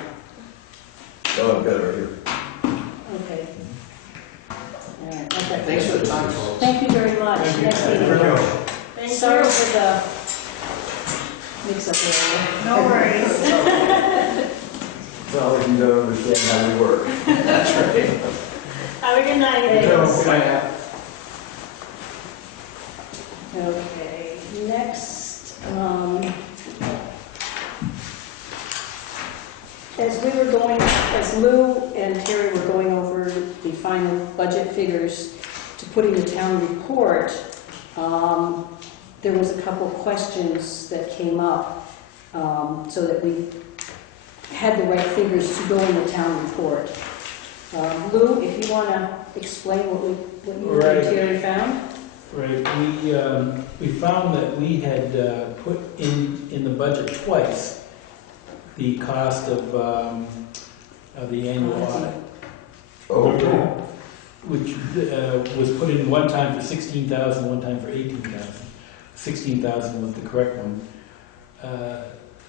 Oh, I've got it right here. Okay. All right, okay. Thanks for the time, folks. Thank you very much. Thank you. Next meeting. Thank Sorry you. for the mix-up there. No worries. It's not like you don't understand how we work. Have a good night. Okay, next, as Lou and Terry were going over the final budget figures to put in the town report, there was a couple questions that came up, so that we had the right figures to go in the town report. Lou, if you want to explain what you and Terry found? Right, we found that we had put in the budget twice the cost of the annual audit. Oh, Which was put in one time for $16,000, one time for $18,000. $16,000 was the correct one.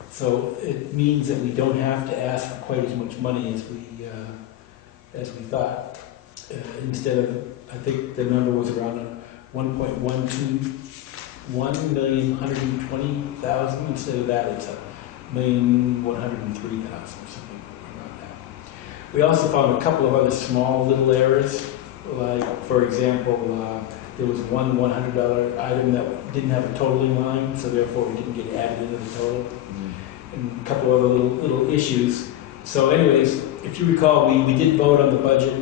So it means that we don't have to ask for quite as much money as we thought. Instead of, I think the number was around 1,120,000. Instead of that, it's 1,103,000 or something around that. We also found a couple of other small little errors. Like, for example, there was one $100 item that didn't have a totaling line, so therefore it didn't get added into the total. And a couple of other little issues. So anyways, if you recall, we did vote on the budget.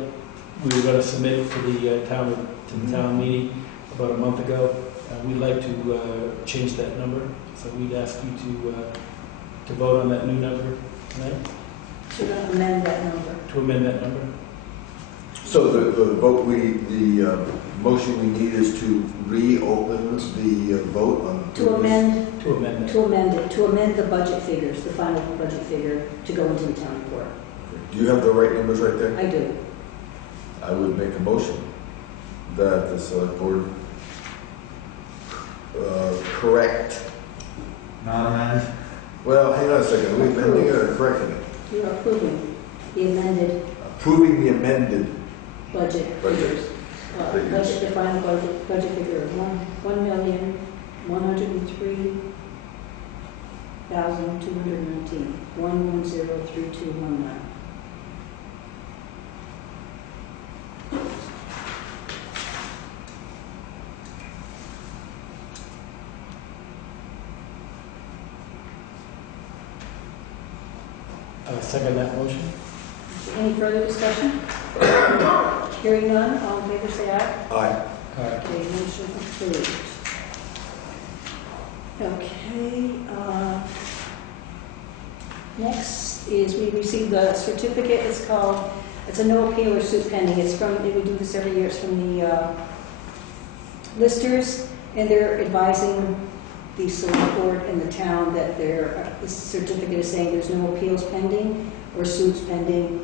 We were going to submit it to the town meeting about a month ago. We'd like to change that number, so we'd ask you to vote on that new number tonight, To amend that number. to amend that number. so the motion we need is to reopen the vote on. To amend the budget figures, the final budget figure, to go into the town report. Do you have the right numbers right there? I do. I would make a motion that the select board correct. Not amend? Well, hang on a second. We're amending it or correcting it? You're approving the amended Approving the amended budget figures. Figures. The final budget figure of $1,103,219, 1103219. Second that motion. Any further discussion? Hearing none, all in favor say aye. Aye. Okay, motion approved. Okay, next is we received the certificate. It's a no appeal or suit pending. We do this every year. It's from the listers, and they're advising the select board and the town that this certificate is saying there's no appeals pending or suits pending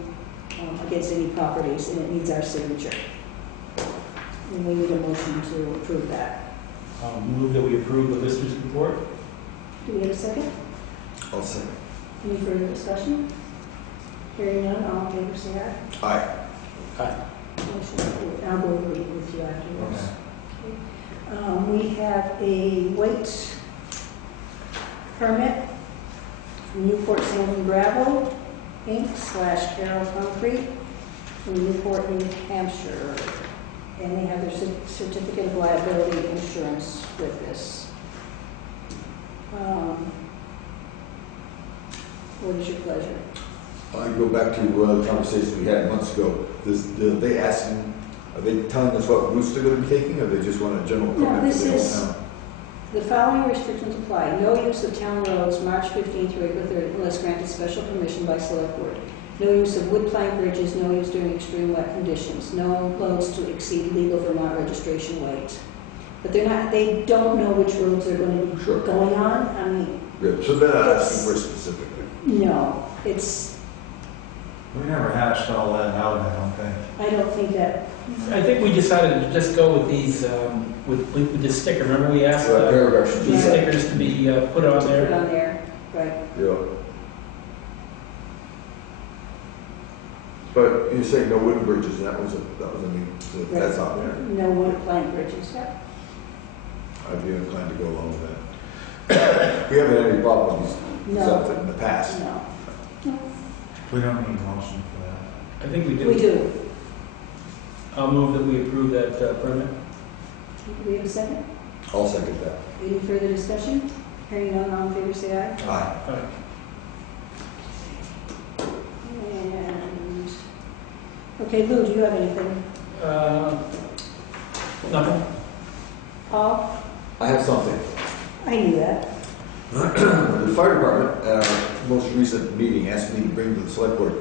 against any properties, and it needs our signature. And we need a motion to approve that. Move that we approve the lister's report. Do we have a second? I'll second. Any further discussion? Hearing none, all in favor say aye. Aye. Aye. Motion approved. I'll go over it with you afterwards. Okay. We have a weight permit from Newport Sand and Gravel, Inc. / Carroll Concrete from Newport, New Hampshire. And they have their certificate of liability insurance with this. What is your pleasure? I go back to the conversation we had months ago. Are they telling us what routes they're going to be taking, or they just want a general No, permit this for the is, whole town? the following restrictions apply. No use of town roads March 15th through April 3rd unless granted special permission by select board. No use of wood plank bridges, no use during extreme wet conditions. No loads to exceed legal Vermont registration weight. but they don't know which roads they're going to Sure. be going on. I mean, Good, so they're not asking for specifically. no, it's, We never hashed all that out, I don't think. I don't think that, I think we decided to just go with these, with this sticker. Remember we asked paragraph should be these Yeah. stickers to be put on put there? on there, right. Yeah. But you're saying no wooden bridges, and that was a neat, so that's out there. No wood plank bridges, yeah. I'd be inclined to go along with that. We haven't had any problem with these No. stuff in the past. No. We don't need a motion for that. I think we do. We do. I'll move that we approve that permit. Do we have a second? I'll second that. Any further discussion? Hearing none, all in favor, say aye. Aye. All right. And, okay, Lou, do you have anything? Nothing? Paul? I have something. I knew that. The fire department, at our most recent meeting, asked me to bring to the select board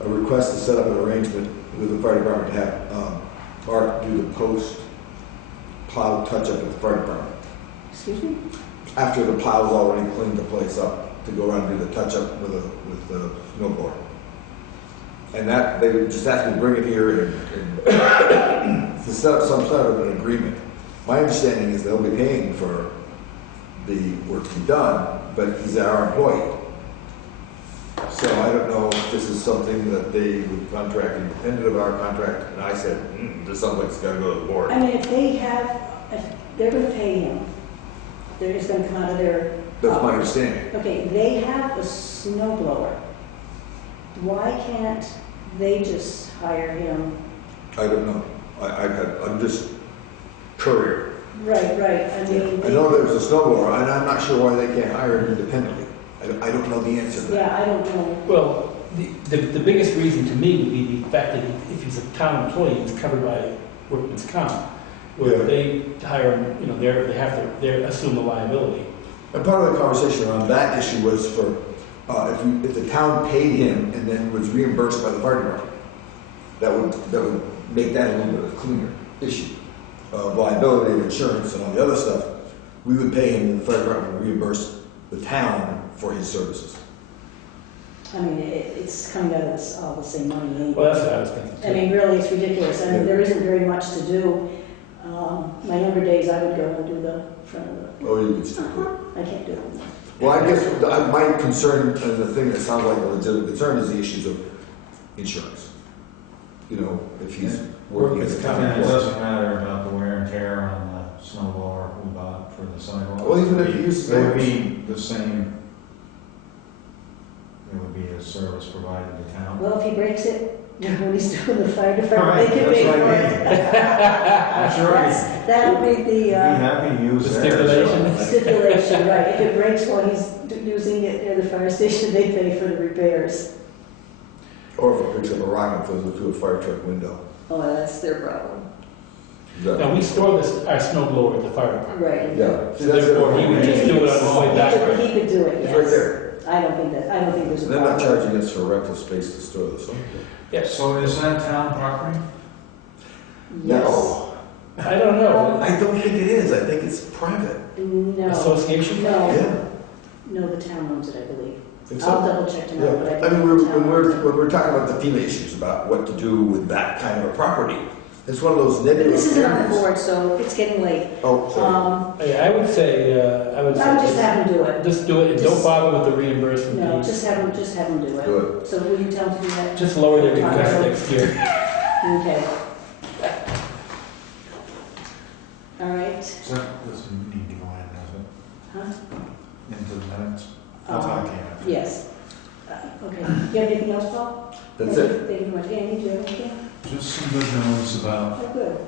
a request to set up an arrangement with the fire department to have Mark do the post-plow touch-up at the fire department. Excuse me? After the plow's already cleaned the place up, to go around and do the touch-up with the snowboard. And that, they just asked me to bring it here and to set up some sort of an agreement. My understanding is they'll be paying for the work to be done, but he's our employee. So I don't know if this is something that they would contract independent of our contract, and I said, this sounds like it's gotta go to the board. I mean, if they're gonna pay him, they're just gonna come out of their. That's my understanding. Okay, they have a snow blower. Why can't they just hire him? I don't know. I'm just courier. Right, I mean. I know there's a snow blower, and I'm not sure why they can't hire him independently. I don't know the answer to that. Yeah, I don't know. Well, the biggest reason to me would be the fact that if he's a town employee, he's covered by workman's comp. Where Yeah. they hire him, you know, they assume the liability. And part of the conversation around that issue was for, if the town paid him and then was reimbursed by the fire department, that would make that a little bit of a cleaner issue. Liability and insurance and all the other stuff, we would pay him and the fire department would reimburse the town for his services. I mean, it's coming out of all the same money anyway. Well, that's what I was thinking. I mean, really, it's ridiculous. I mean, there isn't very much to do. My younger days, I would go and do the front of the. Oh, you could still do it. I can't do it. Well, I guess my concern, and the thing that sounds like a legitimate concern, is the issues of insurance. You know, if he's working as a town And it employee. doesn't matter about the wear and tear on the snow blower we bought for the sidewalk. Well, even if he uses It would be the same, it would be a service provided to town. Well, if he breaks it, when he's doing the fire department, Right, they can pay that's for what I it. mean. That's right. That would be Be the happy to use The theirs. stipulation. stipulation, right? If it breaks while he's using it at the fire station, they pay for the repairs. Or if it picks up a rock and throws it through a fire truck window. Oh, that's their problem. Is that- Now, we store our snow blower at the fire department. Right. Yeah. See, So that's therefore, it. he would just do it on the way back. He could do it, It's right yes. there. I don't think there's a They're not problem. charging us for rental space to store the stuff. Yes. So is that town property? Yes. No, I don't know. I don't think it is. I think it's private. No. Association? No. Yeah. No, the town owns it, I believe. Think I'll so? double check tomorrow, but I Yeah. I think mean, the town owns it. when we're talking about the FEMA issues about what to do with that kind of a property, it's one of those But nebulous this isn't on the areas. board, so it's getting late. Oh, sorry. I would say, I would just have him do it. Just do it, and don't bother with the reimbursement No, piece. just have him do it. Do it. So will you tell him to do that? Just lower the request next year. Okay. All right. So that doesn't need to go in, does it? Huh? Into the minutes? I'll talk to you after. Yes. Okay. Do you have anything else, Paul? That's Thank it. you. Thank you very much. Andy, do you have anything? Just some good news about Oh, good.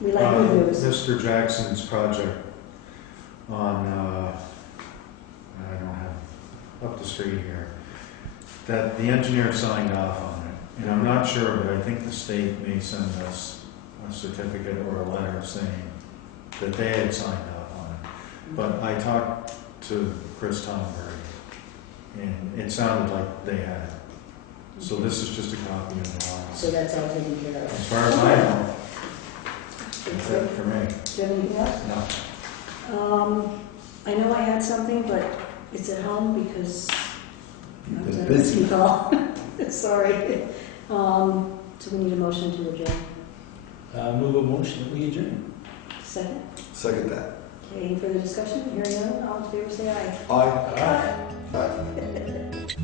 We like good news. Mr. Jackson's project on, I don't have, up the street here, that the engineer signed off on it. And I'm not sure, but I think the state may send us a certificate or a letter saying that they had signed off on it. But I talked to Chris Tomberg, and it sounded like they had. So this is just a copy of the law. So that's all taken care of. As far as I know, that's it for me. Do you have anything else? No. I know I had something, but it's at home because You've I'm been a busy. risky call. Sorry. So we need a motion to adjourn. Move a motion that we adjourn. Second. Second that. Okay, any further discussion? Hearing none, all in favor say aye. Aye. Aye. Aye.